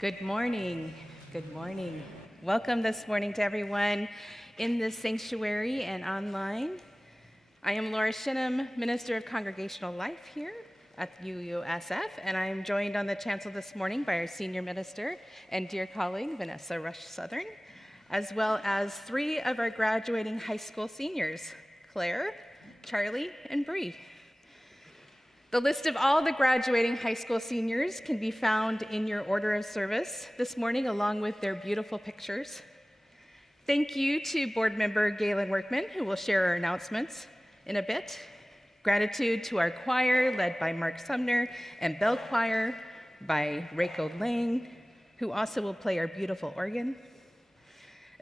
Good morning. Good morning. Welcome this morning to everyone in this sanctuary and online. I am Shennum, Minister of Congregational Life here at UUSF, and I am joined on the chancel this morning by our senior minister and dear colleague, Vanessa Rush Southern, as well as three of our graduating high school seniors, Claire, Charlie, and Bree. The list of all the graduating high school seniors can be found in your order of service this morning, along with their beautiful pictures. Thank you to board member Galen Workman, who will share our announcements in a bit. Gratitude to our choir, led by Mark Sumner, and bell choir by Reiko, who also will play our beautiful organ.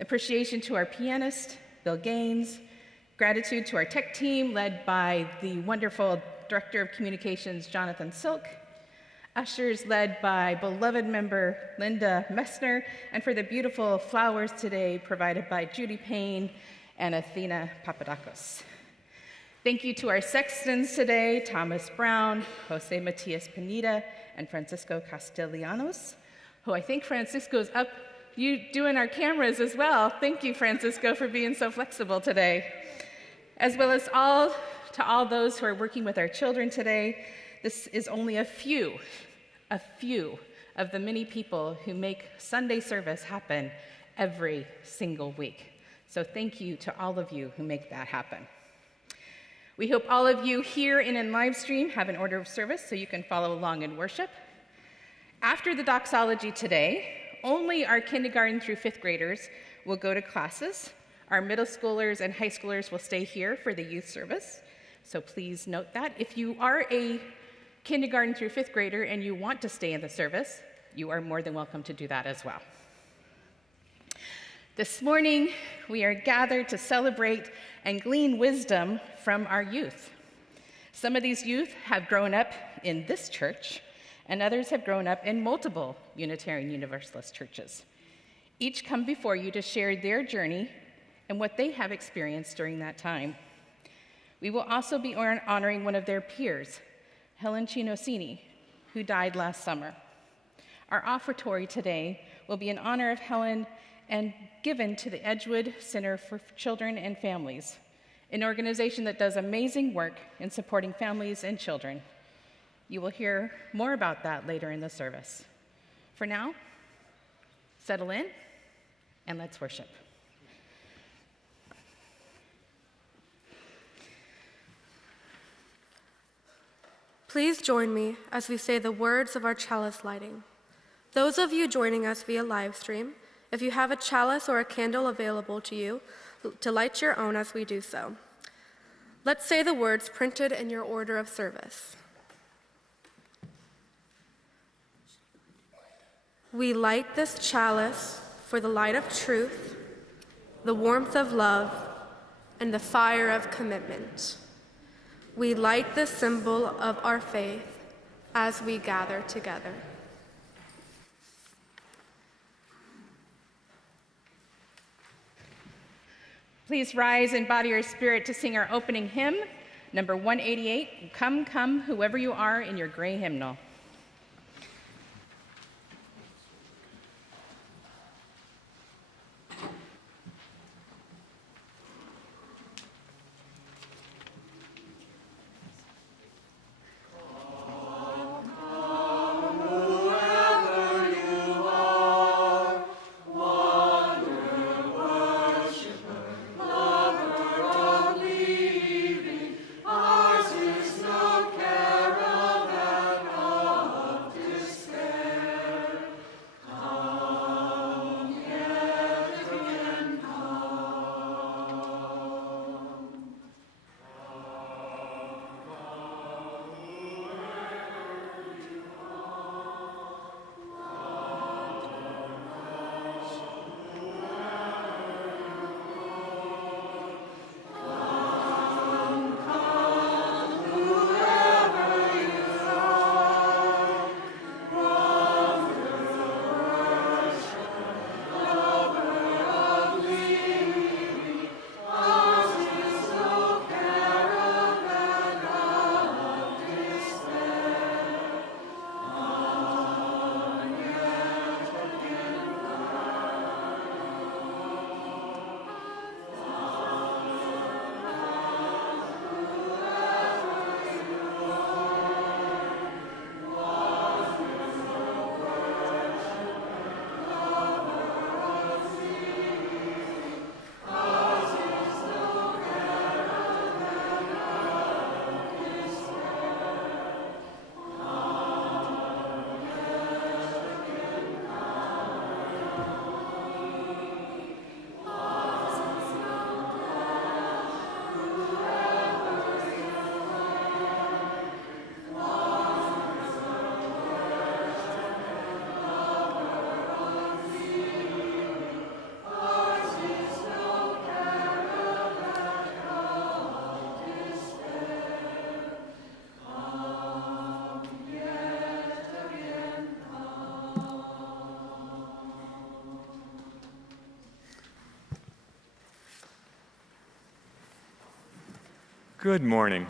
Appreciation to our pianist, Bill Ganz. Gratitude to our tech team, led by the wonderful Director of Communications, Jonathan Silk. Ushers, led by beloved member Linda Messner, and for the beautiful flowers today provided by Judy, Payne, and Athena Papadakos. Thank you to our Sextons today, Thomas Brown, Jose Matias Pineda, and Francisco Castellanos, who I think Francisco's up doing our cameras as well. Thank you, Francisco, for being so flexible today. As well as to all those who are working with our children today. This is only a few of the many people who make Sunday service happen every single week. So thank you to all of you who make that happen. We hope all of you here and in live stream have an order of service so you can follow along in worship. After the doxology today, only our kindergarten through fifth graders will go to classes. Our middle schoolers and high schoolers will stay here for the youth service. So please note that. If you are a kindergarten through fifth grader and you want to stay in the service, you are more than welcome to do that as well. This morning, we are gathered to celebrate and glean wisdom from our youth. Some of these youth have grown up in this church, and others have grown up in multiple Unitarian Universalist churches. Each come before you to share their journey and what they have experienced during that time. We will also be honoring one of their peers, Helen Chinosini, who died last summer. Our offertory today will be in honor of Helen and given to the Edgewood Center for Children and Families, an organization that does amazing work in supporting families and children. You will hear more about that later in the service. For now, settle in and let's worship. Please join me as we say the words of our chalice lighting. Those of you joining us via live stream, if you have a chalice or a candle available to you, to light your own as we do so. Let's say the words printed in your order of service. We light this chalice for the light of truth, the warmth of love, and the fire of commitment. We light the symbol of our faith as we gather together. Please rise and body your spirit to sing our opening hymn, number 188, Come, Come, Whoever You Are, in your gray hymnal. Ours is no care of that. Good morning.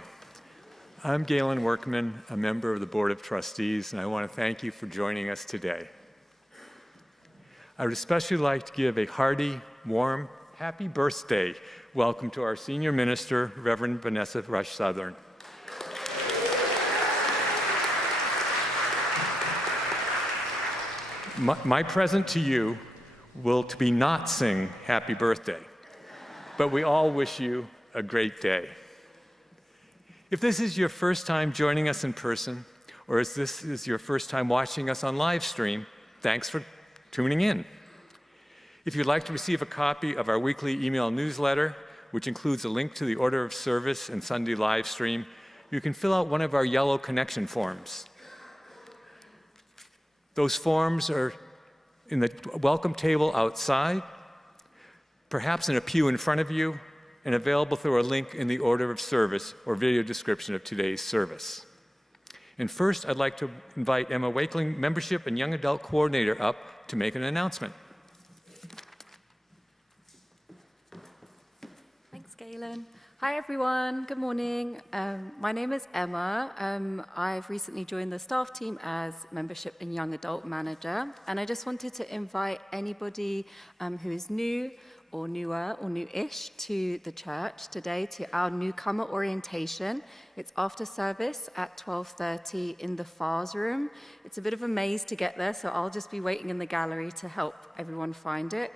I'm Galen Workman, a member of the Board of Trustees, and I want to thank you for joining us today. I would especially like to give a hearty, warm, happy birthday welcome to our senior minister, Reverend Vanessa Rush Southern. My present to you will be not sing happy birthday, but we all wish you a great day. If this is your first time joining us in person, or if this is your first time watching us on live stream, thanks for tuning in. If you'd like to receive a copy of our weekly email newsletter, which includes a link to the order of service and Sunday live stream, you can fill out one of our yellow connection forms. Those forms are in the welcome table outside, perhaps in a pew in front of you, and available through a link in the order of service or video description of today's service. And first, I'd like to invite Emma Wakeling, Membership and Young Adult Coordinator, up to make an announcement. Thanks, Galen. Hi, everyone. Good morning. My name is Emma. I've recently joined the staff team as Membership and Young Adult Manager, and I just wanted to invite anybody who is new or newer or new-ish to the church today to our newcomer orientation. It's after service at 12:30 in the FARS room. It's a bit of a maze to get there, so I'll just be waiting in the gallery to help everyone find it.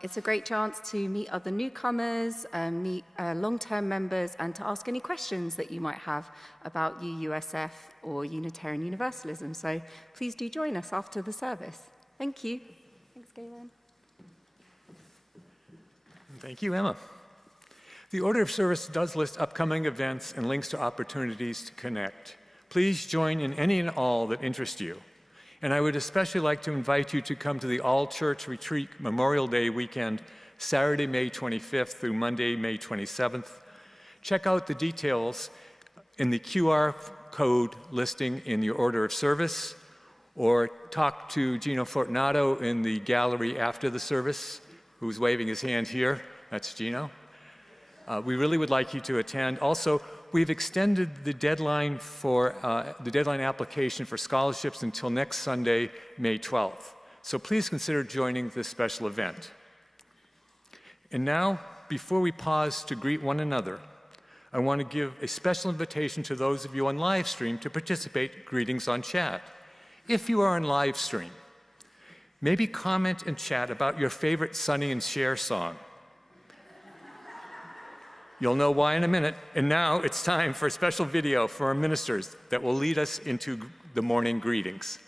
It's a great chance to meet other newcomers, meet long-term members, and to ask any questions that you might have about UUSF or Unitarian Universalism. So please do join us after the service. Thank you. Thanks, Galen. Thank you, Emma. The order of service does list upcoming events and links to opportunities to connect. Please join in any and all that interest you. And I would especially like to invite you to come to the All-Church Retreat Memorial Day weekend, Saturday, May 25th through Monday, May 27th. Check out the details in the QR code listing in your order of service, or talk to Gino Fortunato in the gallery after the service, who's waving his hand here. That's Gino. We really would like you to attend. Also, we've extended the deadline for application for scholarships until next Sunday, May 12th. So please consider joining this special event. And now, before we pause to greet one another, I want to give a special invitation to those of you on live stream to participate. Greetings on chat. If you are on live stream, maybe comment and chat about your favorite Sonny and Cher song. You'll know why in a minute. And now it's time for a special video for our ministers that will lead us into the morning greetings.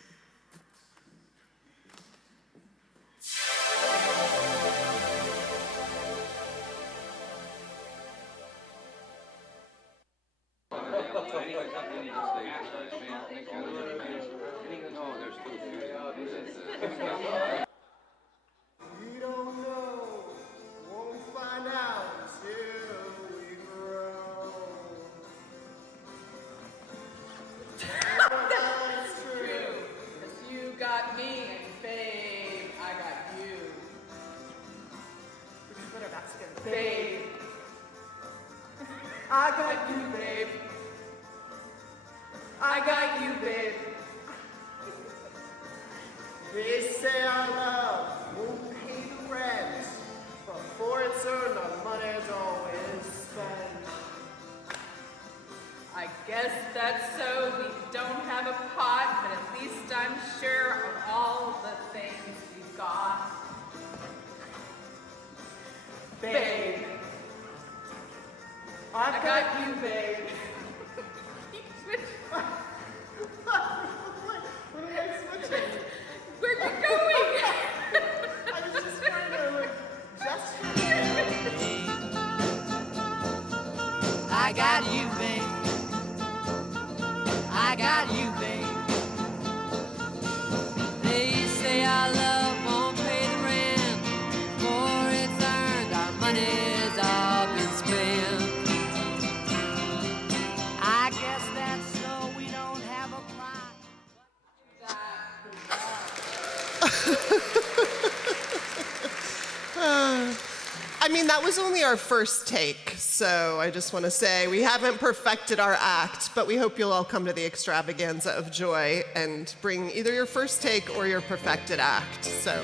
I mean, that was only our first take, so I just want to say we haven't perfected our act, but we hope you'll all come to the extravaganza of joy and bring either your first take or your perfected act. So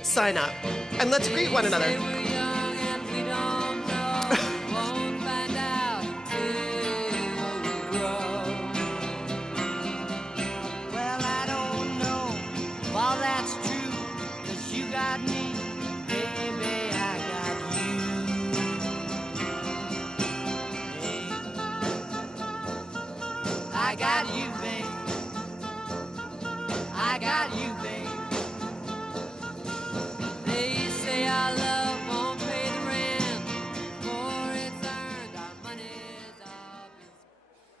sign up, and let's greet one another. I got you, babe. I got you, babe. They say our love won't pay the rent, for it's earned, our money's all been spent.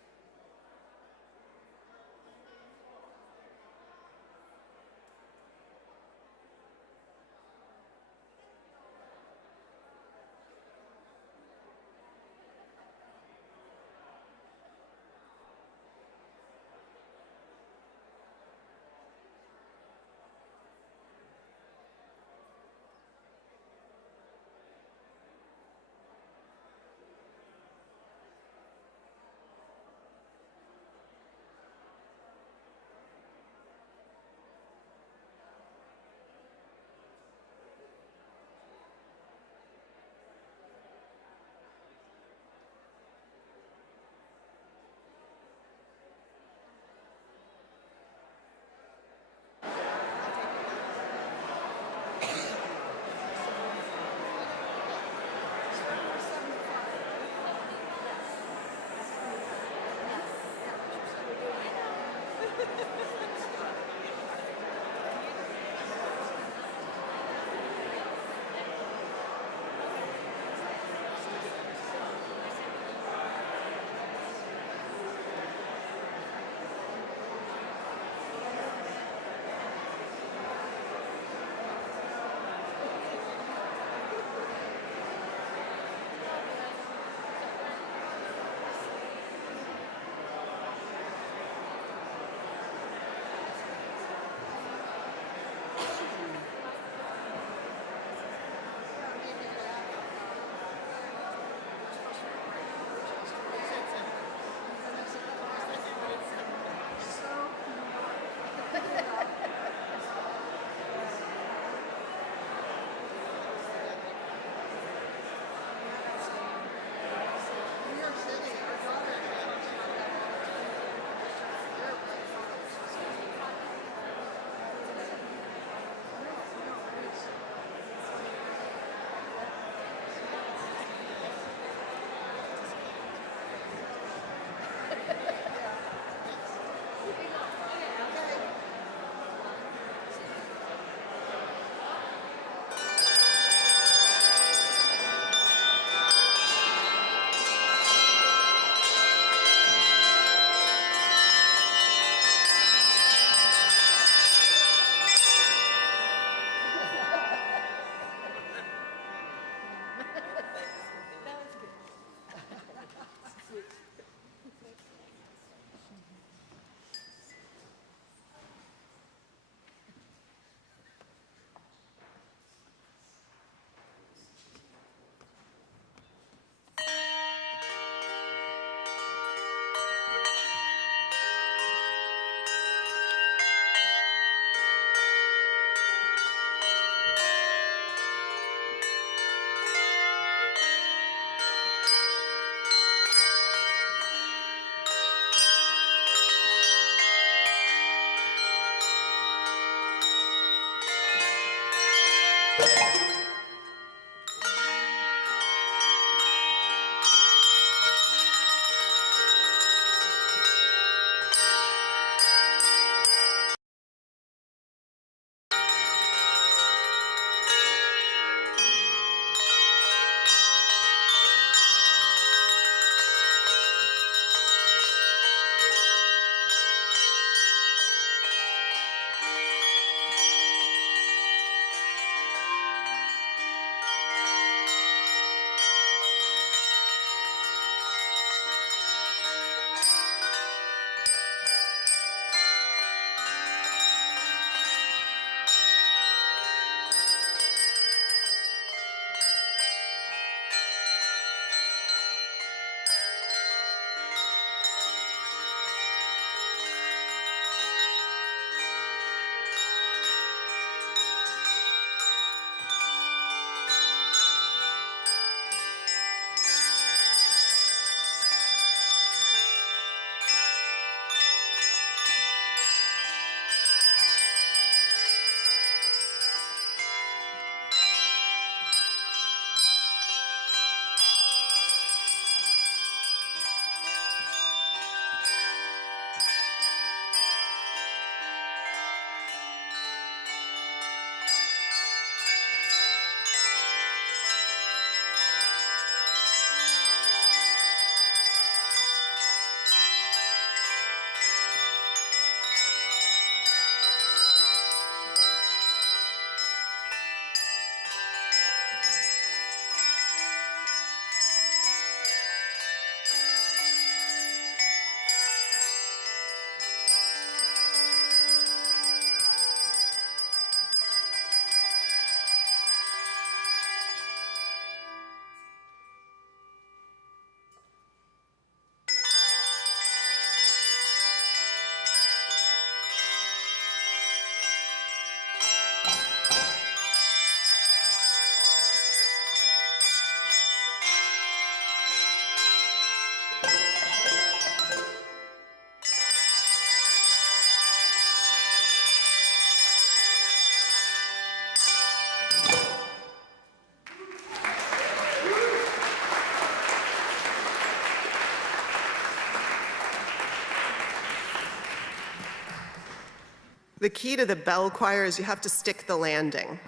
The key to the bell choir is you have to stick the landing.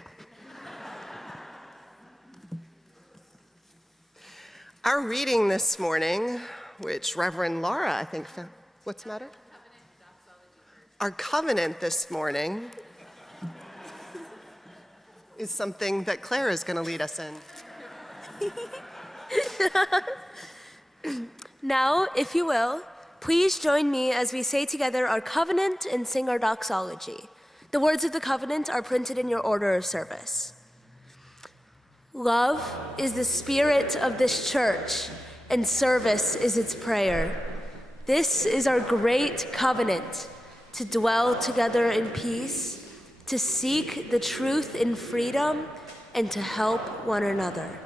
Our reading this morning, which Reverend Laura, I think, found. What's the matter? Our covenant this morning is something that Claire is going to lead us in. Now, if you will, please join me as we say together our covenant and sing our doxology. The words of the covenant are printed in your order of service. Love is the spirit of this church, and service is its prayer. This is our great covenant, to dwell together in peace, to seek the truth in freedom, and to help one another.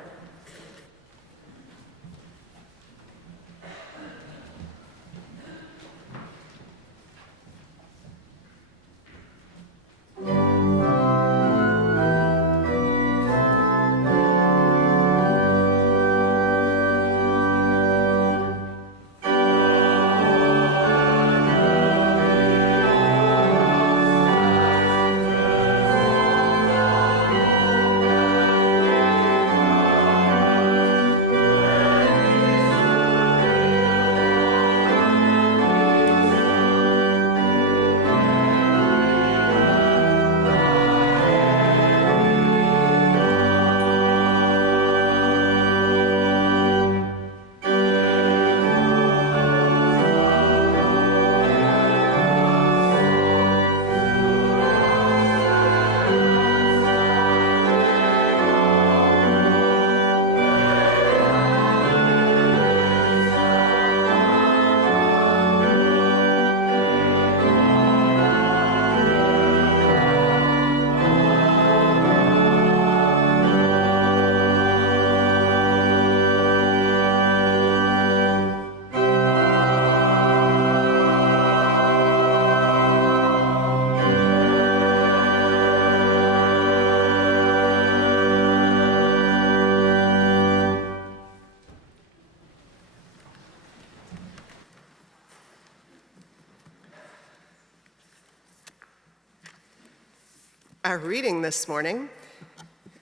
Our reading this morning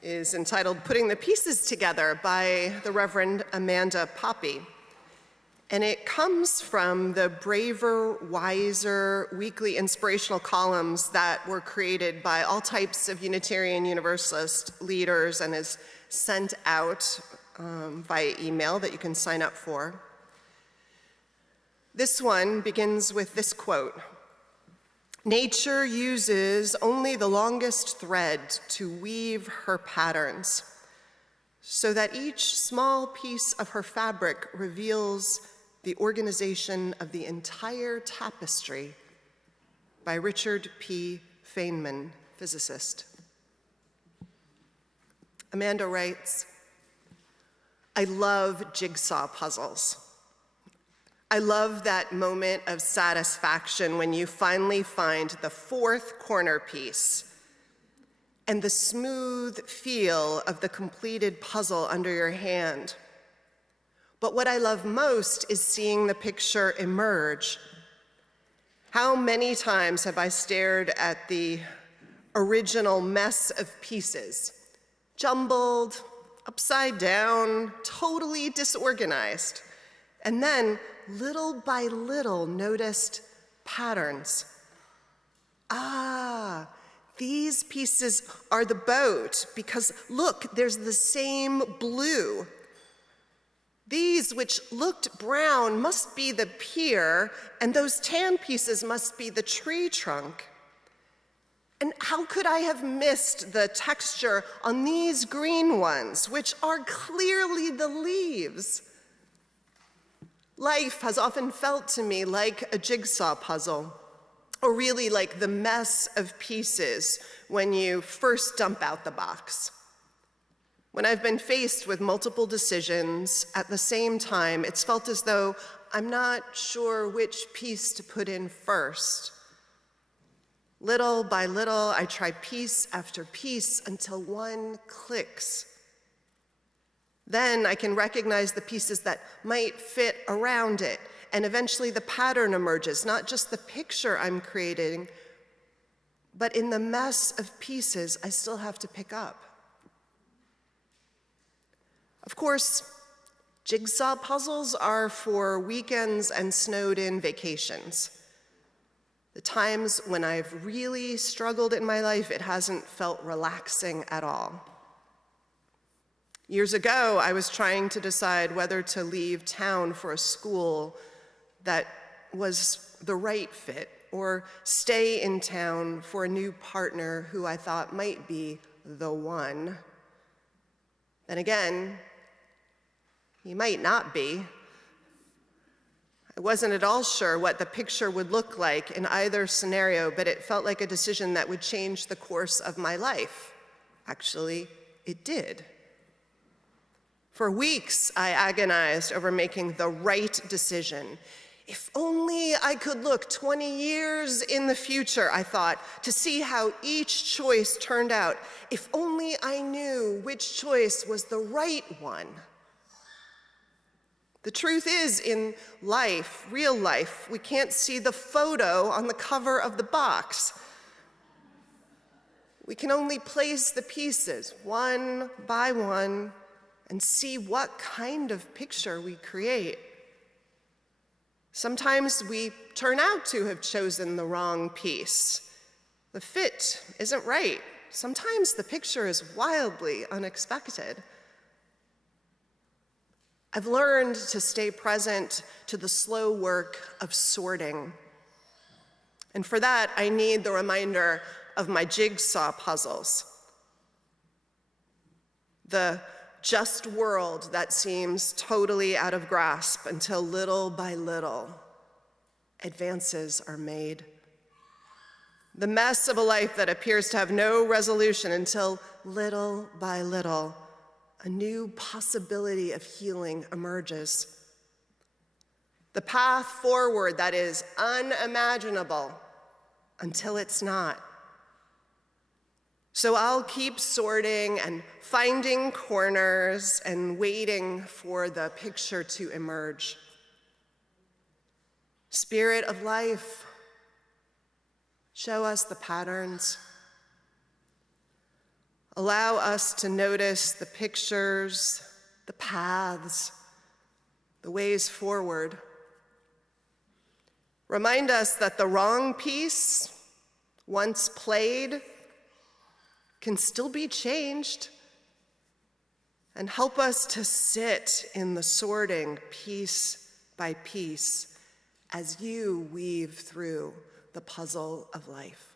is entitled Putting the Pieces Together by the Reverend Amanda Poppy. And it comes from the Braver, Wiser weekly inspirational columns that were created by all types of Unitarian Universalist leaders and is sent out via email that you can sign up for. This one begins with this quote: "Nature uses only the longest thread to weave her patterns, so that each small piece of her fabric reveals the organization of the entire tapestry." By Richard P. Feynman, physicist. Amanda writes, "I love jigsaw puzzles. I love that moment of satisfaction when you finally find the fourth corner piece and the smooth feel of the completed puzzle under your hand. But what I love most is seeing the picture emerge. How many times have I stared at the original mess of pieces, jumbled, upside down, totally disorganized, and then little by little noticed patterns. Ah, these pieces are the boat because look, there's the same blue. These which looked brown must be the pier, and those tan pieces must be the tree trunk. And how could I have missed the texture on these green ones, which are clearly the leaves? Life has often felt to me like a jigsaw puzzle, or really like the mess of pieces when you first dump out the box. When I've been faced with multiple decisions at the same time, it's felt as though I'm not sure which piece to put in first. Little by little, I try piece after piece until one clicks. Then I can recognize the pieces that might fit around it, and eventually the pattern emerges, not just the picture I'm creating, but in the mess of pieces I still have to pick up. Of course, jigsaw puzzles are for weekends and snowed-in vacations. The times when I've really struggled in my life, it hasn't felt relaxing at all. Years ago, I was trying to decide whether to leave town for a school that was the right fit, or stay in town for a new partner who I thought might be the one. Then again, he might not be. I wasn't at all sure what the picture would look like in either scenario, but it felt like a decision that would change the course of my life. Actually, it did. For weeks, I agonized over making the right decision. If only I could look 20 years in the future, I thought, to see how each choice turned out. If only I knew which choice was the right one. The truth is, in life, real life, we can't see the photo on the cover of the box. We can only place the pieces one by one and see what kind of picture we create. Sometimes we turn out to have chosen the wrong piece. The fit isn't right. Sometimes the picture is wildly unexpected. I've learned to stay present to the slow work of sorting. And for that, I need the reminder of my jigsaw puzzles. The just world that seems totally out of grasp until little by little advances are made. The mess of a life that appears to have no resolution until little by little a new possibility of healing emerges. The path forward that is unimaginable until it's not. So I'll keep sorting and finding corners and waiting for the picture to emerge. Spirit of life, show us the patterns. Allow us to notice the pictures, the paths, the ways forward. Remind us that the wrong piece, once played, can still be changed, and help us to sit in the sorting piece by piece as you weave through the puzzle of life.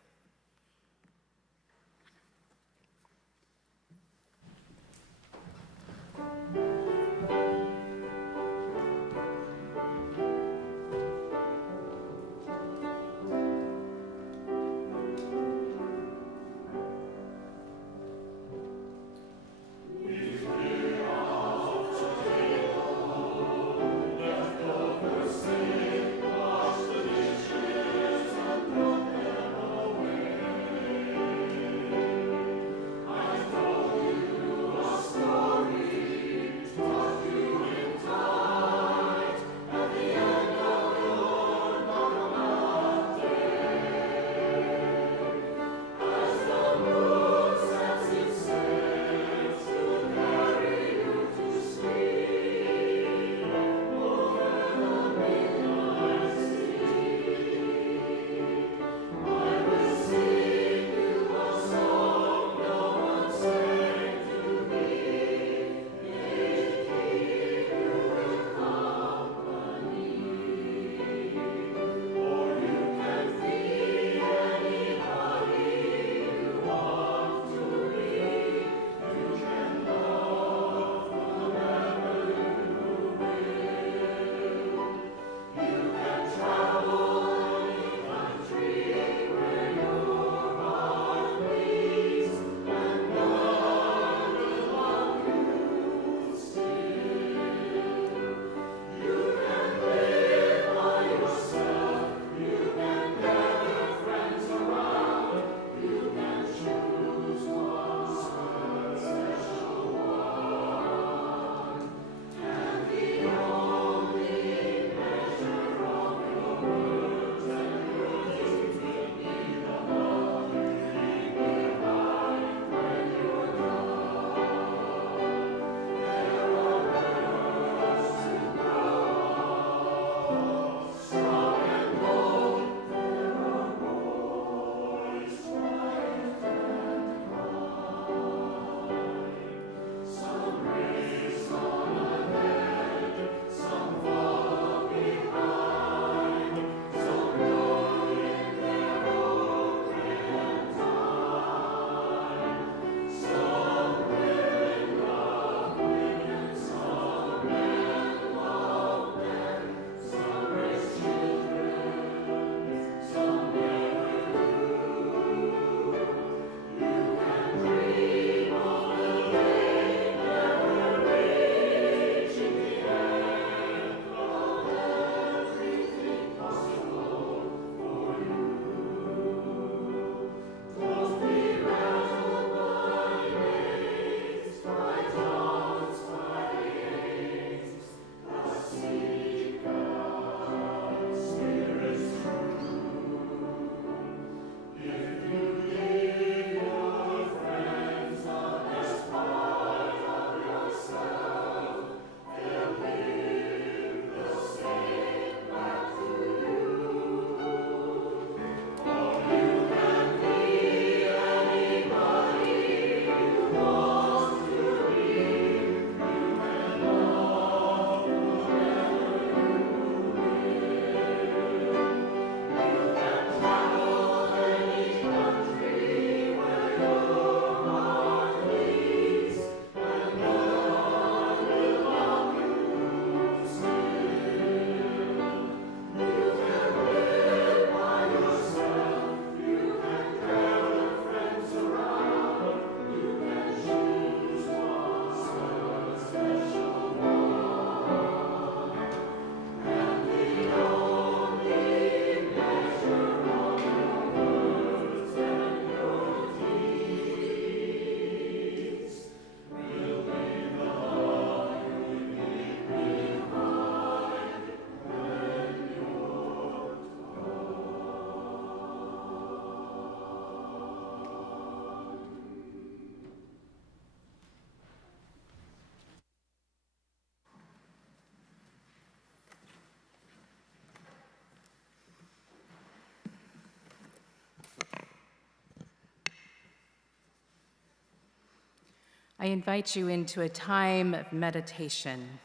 I invite you into a time of meditation.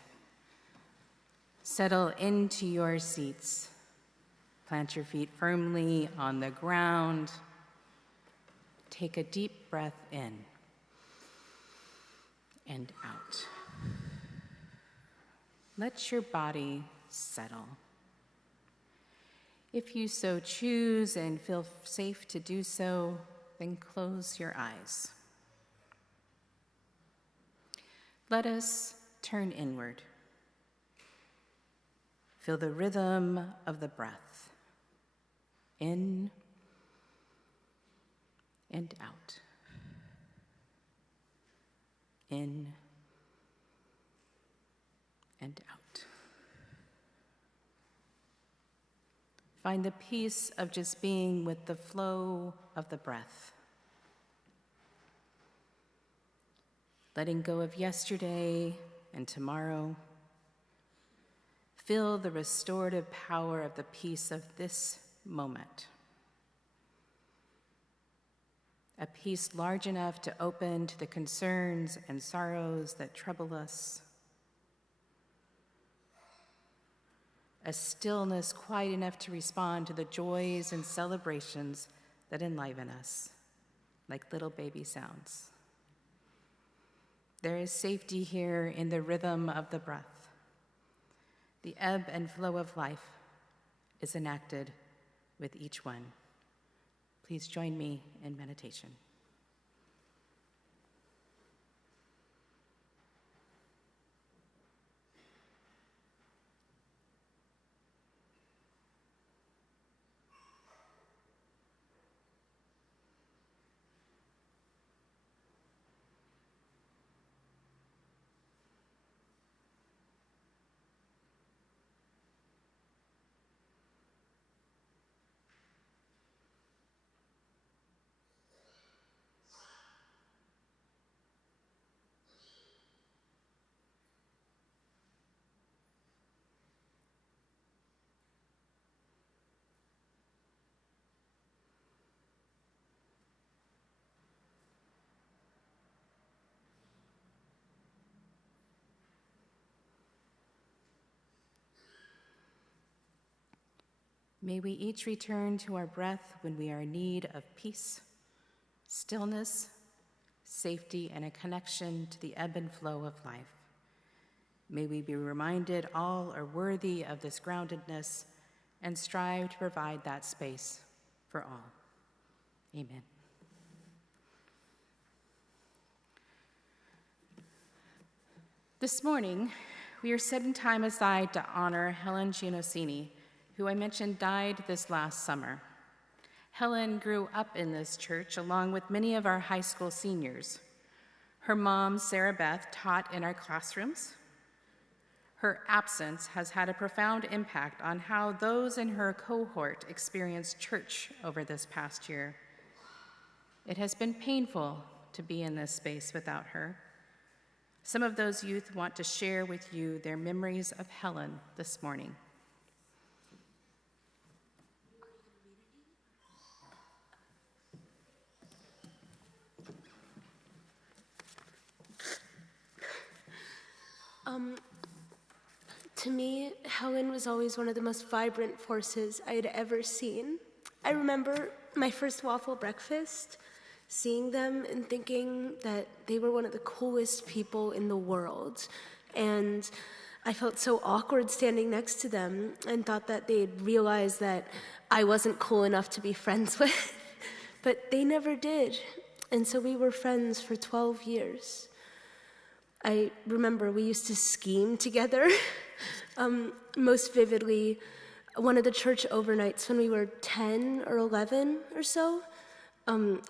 Settle into your seats. Plant your feet firmly on the ground. Take a deep breath in and out. Let your body settle. If you so choose and feel safe to do so, then close your eyes. Let us turn inward. Feel the rhythm of the breath, in and out, in and out. Find the peace of just being with the flow of the breath. Letting go of yesterday and tomorrow. Feel the restorative power of the peace of this moment. A peace large enough to open to the concerns and sorrows that trouble us. A stillness quiet enough to respond to the joys and celebrations that enliven us, like little baby sounds. There is safety here in the rhythm of the breath. The ebb and flow of life is enacted with each one. Please join me in meditation. May we each return to our breath when we are in need of peace, stillness, safety, and a connection to the ebb and flow of life. May we be reminded all are worthy of this groundedness and strive to provide that space for all. Amen. This morning, we are setting time aside to honor Helen Gianosini, who I mentioned died this last summer. Helen grew up in this church along with many of our high school seniors. Her mom, Sarah Beth, taught in our classrooms. Her absence has had a profound impact on how those in her cohort experienced church over this past year. It has been painful to be in this space without her. Some of those youth want to share with you their memories of Helen this morning. To me, Helen was always one of the most vibrant forces I had ever seen. I remember my first waffle breakfast, seeing them and thinking that they were one of the coolest people in the world. And I felt so awkward standing next to them and thought that they'd realize that I wasn't cool enough to be friends with. But they never did. And so we were friends for 12 years. I remember we used to scheme together. Most vividly, one of the church overnights when we were 10 or 11 or so,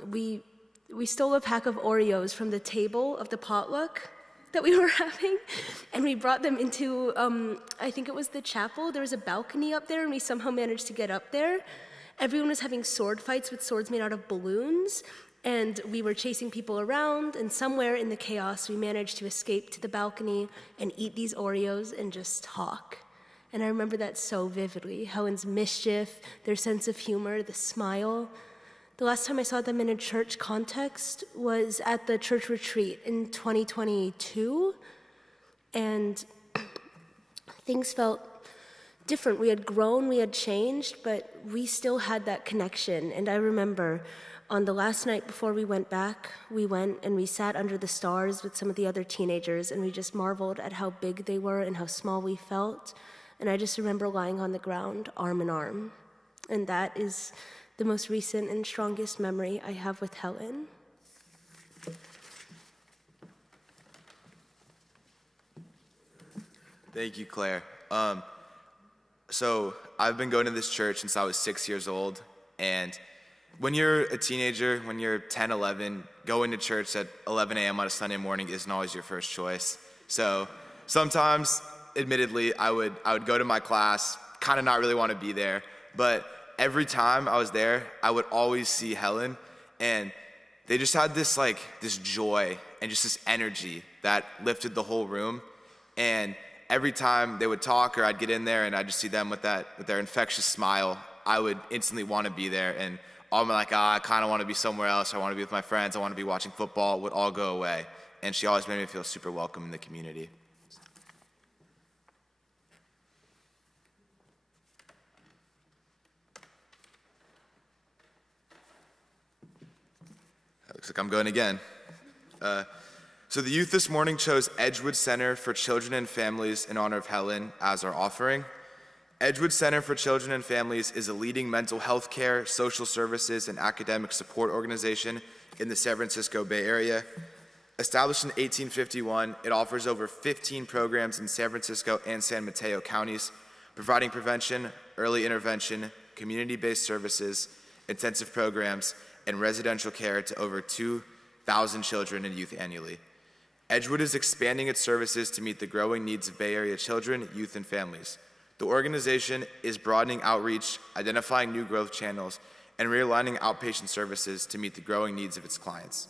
we stole a pack of Oreos from the table of the potluck that we were having, and we brought them into, I think it was the chapel. There was a balcony up there, and we somehow managed to get up there. Everyone was having sword fights with swords made out of balloons, and we were chasing people around, and somewhere in the chaos, we managed to escape to the balcony and eat these Oreos and just talk. And I remember that so vividly. Helen's mischief, their sense of humor, the smile, The last time I saw them in a church context was at the church retreat in 2022, and things felt different. We had grown, we had changed, but we still had that connection. And I remember on the last night before we went back, we went and we sat under the stars with some of the other teenagers, and we just marveled at how big they were and how small we felt. And I just remember lying on the ground, arm in arm. And that is the most recent and strongest memory I have with Helen. Thank you, Claire. So I've been going to this church since I was 6 years old, and when you're a teenager, when you're 10, 11, going to church at 11 a.m. on a Sunday morning isn't always your first choice. So sometimes, admittedly, I would go to my class, kind of not really want to be there, but every time I was there, I would always see Helen, and they just had this joy and just this energy that lifted the whole room. And every time they would talk or I'd get in there and I'd just see them with their infectious smile, I would instantly want to be there. And all my I kind of want to be somewhere else. I want to be with my friends. I want to be watching football would all go away. And she always made me feel super welcome in the community. Looks like I'm going again. So the youth this morning chose Edgewood Center for Children and Families in honor of Helen as our offering. Edgewood Center for Children and Families is a leading mental health care, social services, and academic support organization in the San Francisco Bay Area. Established in 1851, it offers over 15 programs in San Francisco and San Mateo counties, providing prevention, early intervention, community-based services, intensive programs, and residential care to over 2,000 children and youth annually. Edgewood is expanding its services to meet the growing needs of Bay Area children, youth, and families. The organization is broadening outreach, identifying new growth channels, and realigning outpatient services to meet the growing needs of its clients.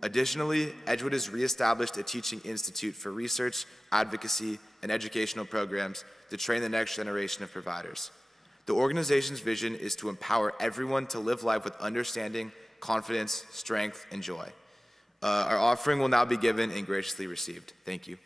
Additionally, Edgewood has reestablished a teaching institute for research, advocacy, and educational programs to train the next generation of providers. The organization's vision is to empower everyone to live life with understanding, confidence, strength, and joy. Our offering will now be given and graciously received. Thank you.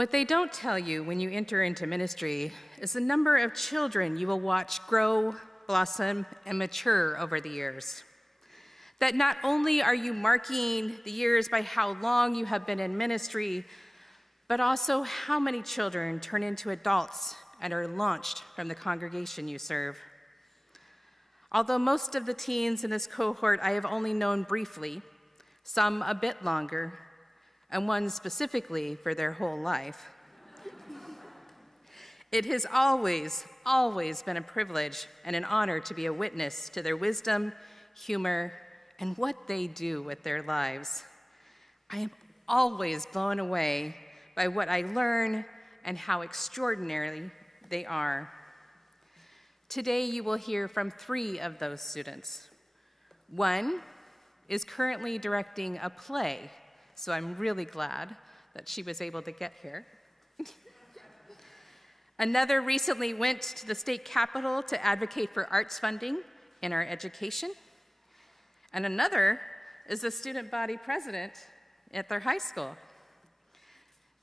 What they don't tell you when you enter into ministry is the number of children you will watch grow, blossom, and mature over the years. That not only are you marking the years by how long you have been in ministry, but also how many children turn into adults and are launched from the congregation you serve. Although most of the teens in this cohort I have only known briefly, some a bit longer, and one specifically for their whole life, it has always been a privilege and an honor to be a witness to their wisdom, humor, and what they do with their lives. I am always blown away by what I learn and how extraordinary they are. Today you will hear from 3 of those students. One is currently directing a play, so I'm really glad that she was able to get here. Another recently went to the state capitol to advocate for arts funding in our education. And another is the student body president at their high school.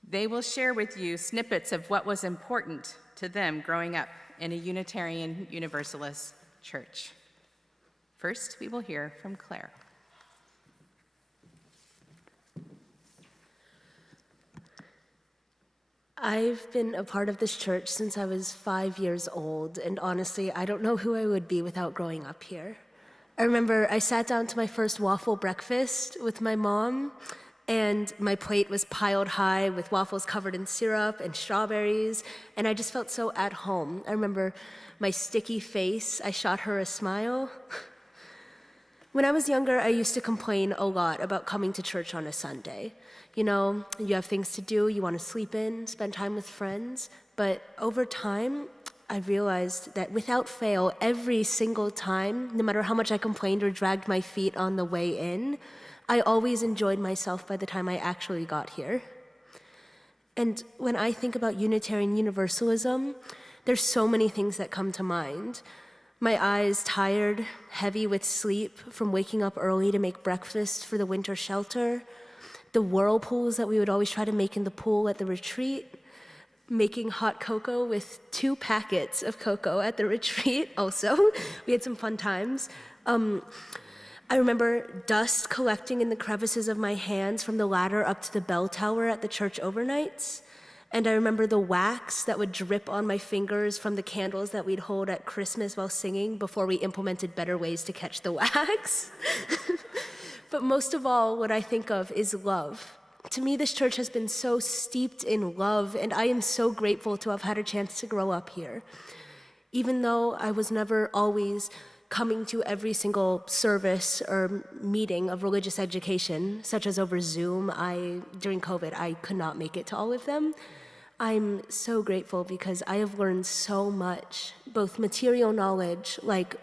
They will share with you snippets of what was important to them growing up in a Unitarian Universalist church. First, we will hear from Claire. I've been a part of this church since I was 5 years old, and honestly, I don't know who I would be without growing up here. I remember I sat down to my first waffle breakfast with my mom, and my plate was piled high with waffles covered in syrup and strawberries, and I just felt so at home. I remember my sticky face. I shot her a smile. When I was younger, I used to complain a lot about coming to church on a Sunday. You know, you have things to do, you want to sleep in, spend time with friends, but over time, I realized that without fail, every single time, no matter how much I complained or dragged my feet on the way in, I always enjoyed myself by the time I actually got here. And when I think about Unitarian Universalism, there's so many things that come to mind. My eyes tired, heavy with sleep from waking up early to make breakfast for the winter shelter, the whirlpools that we would always try to make in the pool at the retreat, making hot cocoa with 2 packets of cocoa at the retreat also. We had some fun times. I remember dust collecting in the crevices of my hands from the ladder up to the bell tower at the church overnights. And I remember the wax that would drip on my fingers from the candles that we'd hold at Christmas while singing before we implemented better ways to catch the wax. But most of all, what I think of is love. To me, this church has been so steeped in love, and I am so grateful to have had a chance to grow up here. Even though I was never always coming to every single service or meeting of religious education, such as over Zoom, during COVID, I could not make it to all of them. I'm so grateful because I have learned so much, both material knowledge, like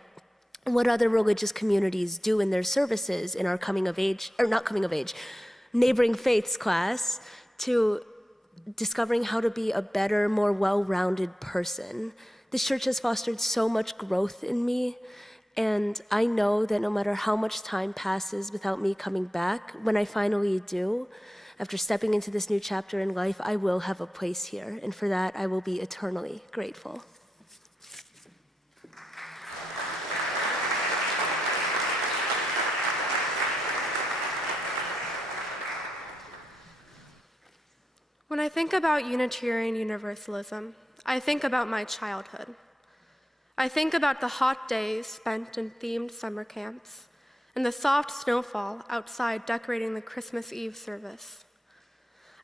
what other religious communities do in their services in our neighboring faiths class, to discovering how to be a better, more well-rounded person. This church has fostered so much growth in me, and I know that no matter how much time passes without me coming back, when I finally do, after stepping into this new chapter in life, I will have a place here, and for that I will be eternally grateful. When I think about Unitarian Universalism, I think about my childhood. I think about the hot days spent in themed summer camps and the soft snowfall outside decorating the Christmas Eve service.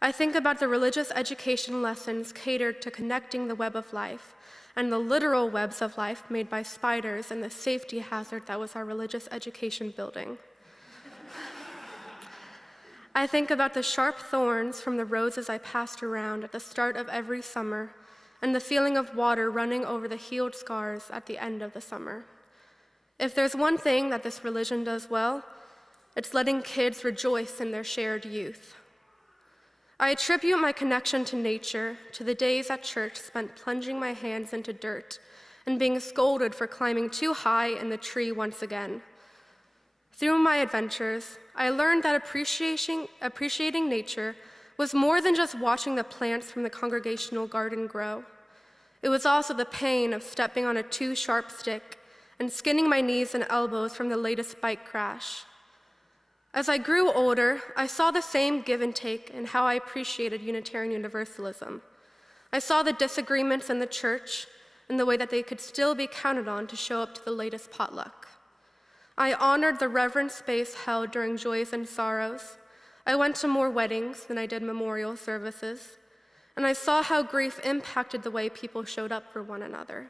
I think about the religious education lessons catered to connecting the web of life and the literal webs of life made by spiders and the safety hazard that was our religious education building. I think about the sharp thorns from the roses I passed around at the start of every summer and the feeling of water running over the healed scars at the end of the summer. If there's one thing that this religion does well, it's letting kids rejoice in their shared youth. I attribute my connection to nature to the days at church spent plunging my hands into dirt and being scolded for climbing too high in the tree once again. Through my adventures, I learned that appreciating nature was more than just watching the plants from the Congregational garden grow. It was also the pain of stepping on a too sharp stick and skinning my knees and elbows from the latest bike crash. As I grew older, I saw the same give and take in how I appreciated Unitarian Universalism. I saw the disagreements in the church and the way that they could still be counted on to show up to the latest potluck. I honored the reverent space held during joys and sorrows. I went to more weddings than I did memorial services, and I saw how grief impacted the way people showed up for one another.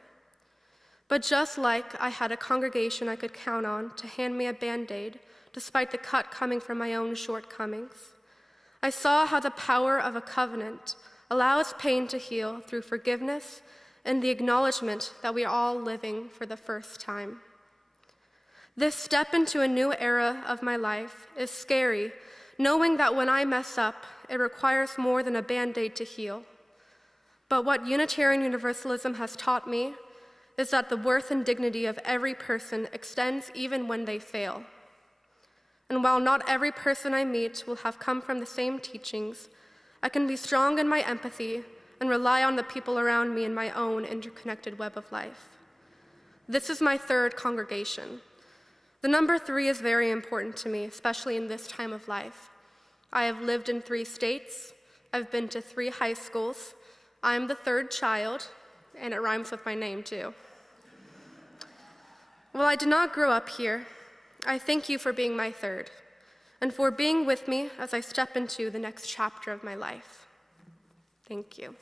But just like I had a congregation I could count on to hand me a Band-Aid despite the cut coming from my own shortcomings, I saw how the power of a covenant allows pain to heal through forgiveness and the acknowledgement that we are all living for the first time. This step into a new era of my life is scary, knowing that when I mess up, it requires more than a Band-Aid to heal. But what Unitarian Universalism has taught me is that the worth and dignity of every person extends even when they fail. And while not every person I meet will have come from the same teachings, I can be strong in my empathy and rely on the people around me in my own interconnected web of life. This is my third congregation. The number 3 is very important to me, especially in this time of life. I have lived in 3 states. I've been to 3 high schools. I am the 3rd child, and it rhymes with my name too. While I did not grow up here, I thank you for being my 3rd, and for being with me as I step into the next chapter of my life. Thank you.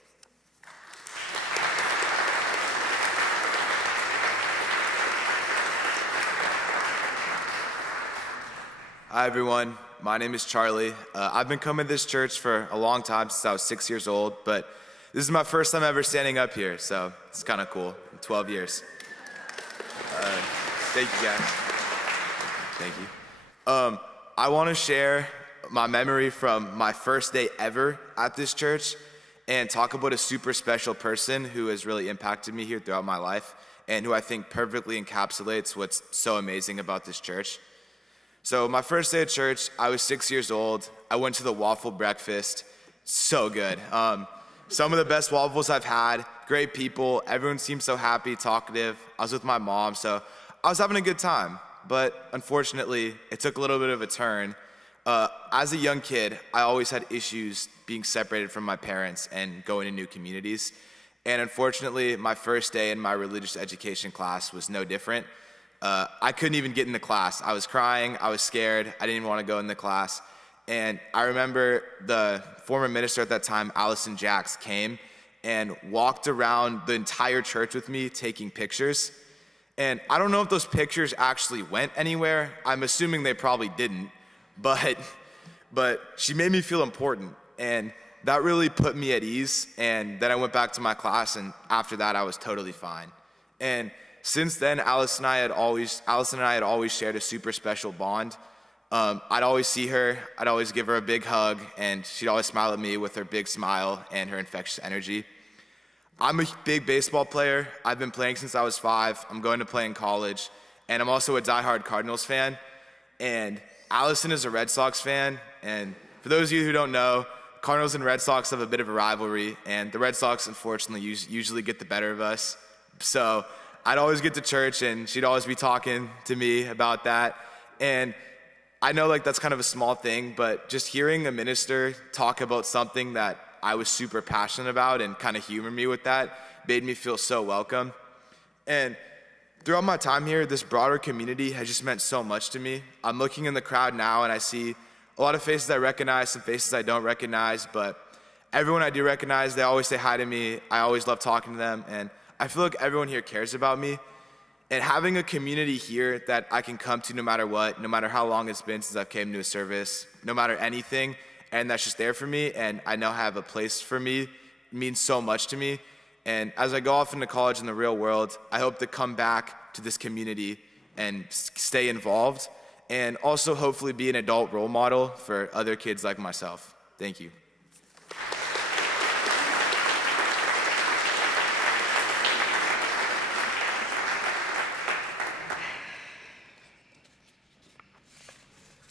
Hi, everyone. My name is Charlie. I've been coming to this church for a long time, since I was 6 years old, but this is my first time ever standing up here, so it's kind of cool. 12 years. Thank you, guys. Thank you. I want to share my memory from my first day ever at this church and talk about a super special person who has really impacted me here throughout my life and who I think perfectly encapsulates what's so amazing about this church. So my first day at church, I was 6 years old. I went to the waffle breakfast. So good. Some of the best waffles I've had. Great people. Everyone seemed so happy, talkative. I was with my mom, so I was having a good time. But unfortunately, it took a little bit of a turn. As a young kid, I always had issues being separated from my parents and going to new communities. And unfortunately, my first day in my religious education class was no different. I couldn't even get into class. I was crying, I was scared, I didn't even want to go in the class. And I remember the former minister at that time, Allison Jacks, came and walked around the entire church with me taking pictures. And I don't know if those pictures actually went anywhere. I'm assuming they probably didn't, but she made me feel important. And that really put me at ease. And then I went back to my class, and after that, I was totally fine. And since then, Allison and I had always shared a super special bond. I'd always see her, I'd always give her a big hug, and she'd always smile at me with her big smile and her infectious energy. I'm a big baseball player. I've been playing since I was 5. I'm going to play in college, and I'm also a diehard Cardinals fan. And Allison is a Red Sox fan, and for those of you who don't know, Cardinals and Red Sox have a bit of a rivalry, and the Red Sox, unfortunately, usually get the better of us. So I'd always get to church, and she'd always be talking to me about that. And I know that's kind of a small thing, but just hearing a minister talk about something that I was super passionate about and kind of humor me with that made me feel so welcome. And throughout my time here, this broader community has just meant so much to me. I'm looking in the crowd now, and I see a lot of faces I recognize, some faces I don't recognize, but everyone I do recognize, they always say hi to me. I always love talking to them, and I feel like everyone here cares about me. And having a community here that I can come to no matter what, no matter how long it's been since I've came to a service, no matter anything, and that's just there for me, and I know have a place for me, means so much to me. And as I go off into college in the real world, I hope to come back to this community and stay involved, and also hopefully be an adult role model for other kids like myself. Thank you.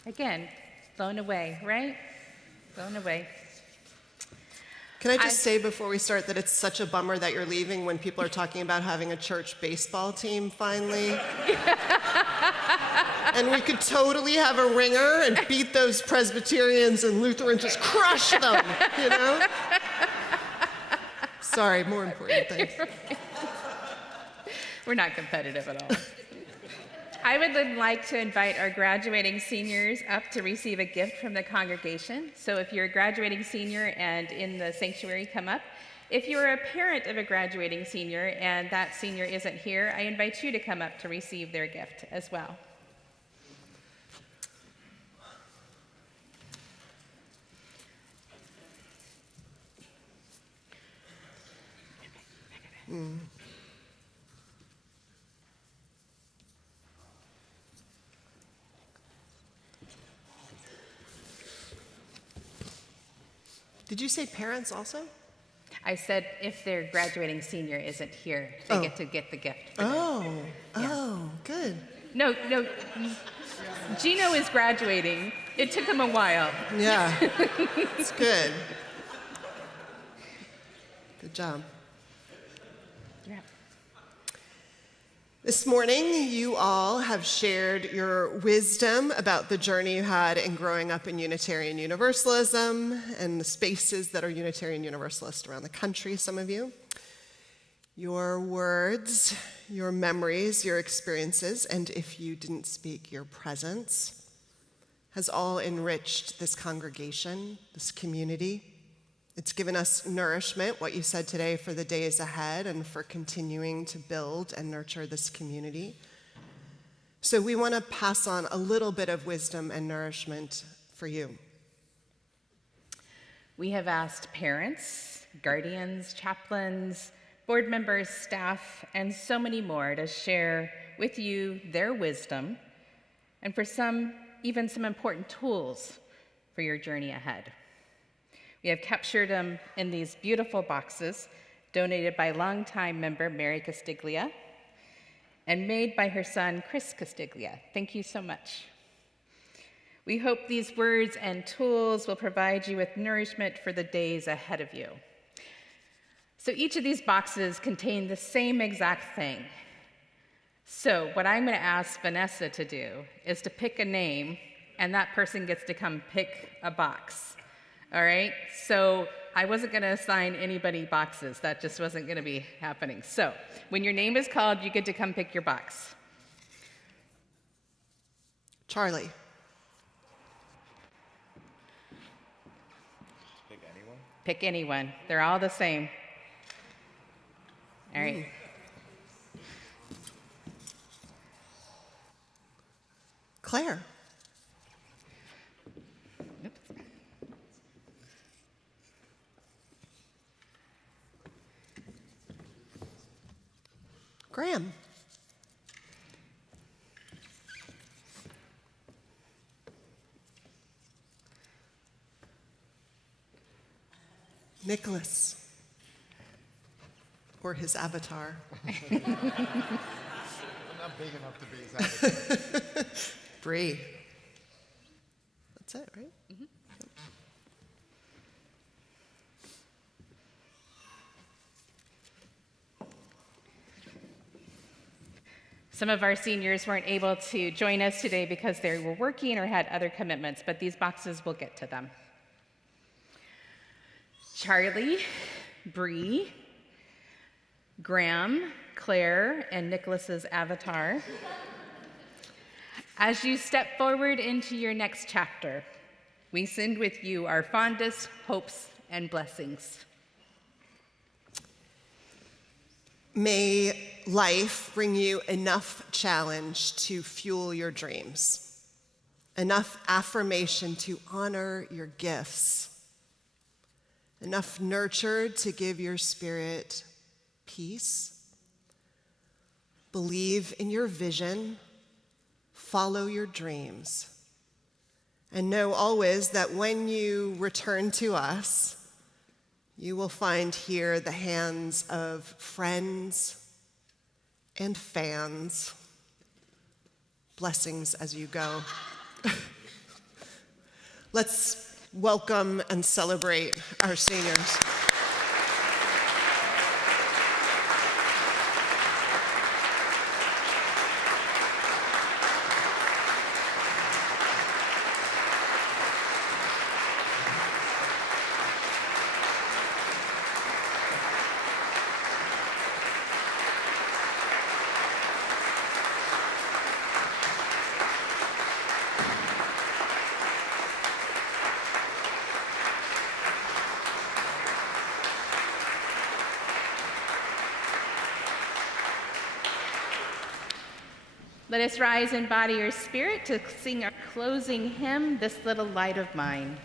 Again, blown away, right? Blown away. Can I just say before we start that it's such a bummer that you're leaving when people are talking about having a church baseball team finally? And we could totally have a ringer and beat those Presbyterians and Lutherans, just crush them, you know? Sorry, more important things. We're not competitive at all. I would then like to invite our graduating seniors up to receive a gift from the congregation. So if you're a graduating senior and in the sanctuary, come up. If you're a parent of a graduating senior and that senior isn't here, I invite you to come up to receive their gift as well. Did you say parents also? I said if their graduating senior isn't here, they get to get the gift. For them. Oh, good. No, Gino is graduating. It took him a while. Yeah, it's good. Good job. Yeah. This morning, you all have shared your wisdom about the journey you had in growing up in Unitarian Universalism and the spaces that are Unitarian Universalist around the country, some of you. Your words, your memories, your experiences, and if you didn't speak, your presence, has all enriched this congregation, this community. It's given us nourishment, what you said today, for the days ahead and for continuing to build and nurture this community. So we want to pass on a little bit of wisdom and nourishment for you. We have asked parents, guardians, chaplains, board members, staff, and so many more to share with you their wisdom, and for some, even some important tools for your journey ahead. We have captured them in these beautiful boxes donated by longtime member Mary Castiglia and made by her son Chris Castiglia. Thank you so much. We hope these words and tools will provide you with nourishment for the days ahead of you. So each of these boxes contain the same exact thing. So what I'm going to ask Vanessa to do is to pick a name, and that person gets to come pick a box. All right, so I wasn't going to assign anybody boxes. That just wasn't going to be happening. So when your name is called, you get to come pick your box. Charlie. Pick anyone? Pick anyone. They're all the same. All right. Claire. Graham. Nicholas. Or his avatar. I'm not big enough to be his avatar. Bree. That's it, right? Mm-hmm. Some of our seniors weren't able to join us today because they were working or had other commitments, but these boxes will get to them. Charlie, Bree, Graham, Claire, and Nicholas's avatar. As you step forward into your next chapter, we send with you our fondest hopes and blessings. May life bring you enough challenge to fuel your dreams, enough affirmation to honor your gifts, enough nurture to give your spirit peace. Believe in your vision, follow your dreams, and know always that when you return to us, you will find here the hands of friends and fans. Blessings as you go. Let's welcome and celebrate our seniors. Let us rise in body or spirit to sing our closing hymn, This Little Light of Mine.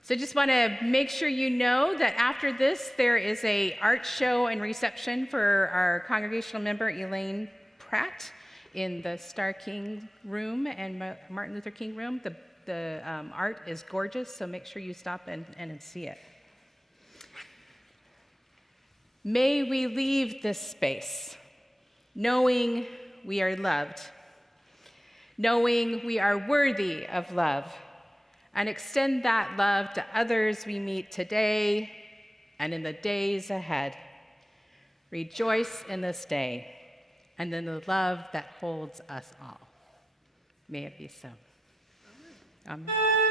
So just want to make sure you know that after this, there is a art show and reception for our congregational member, Elaine Pratt, in the Star King room and Martin Luther King room. The art is gorgeous, so make sure you stop and see it. May we leave this space knowing we are loved, knowing we are worthy of love, and extend that love to others we meet today and in the days ahead. Rejoice in this day and in the love that holds us all. May it be so. Amen.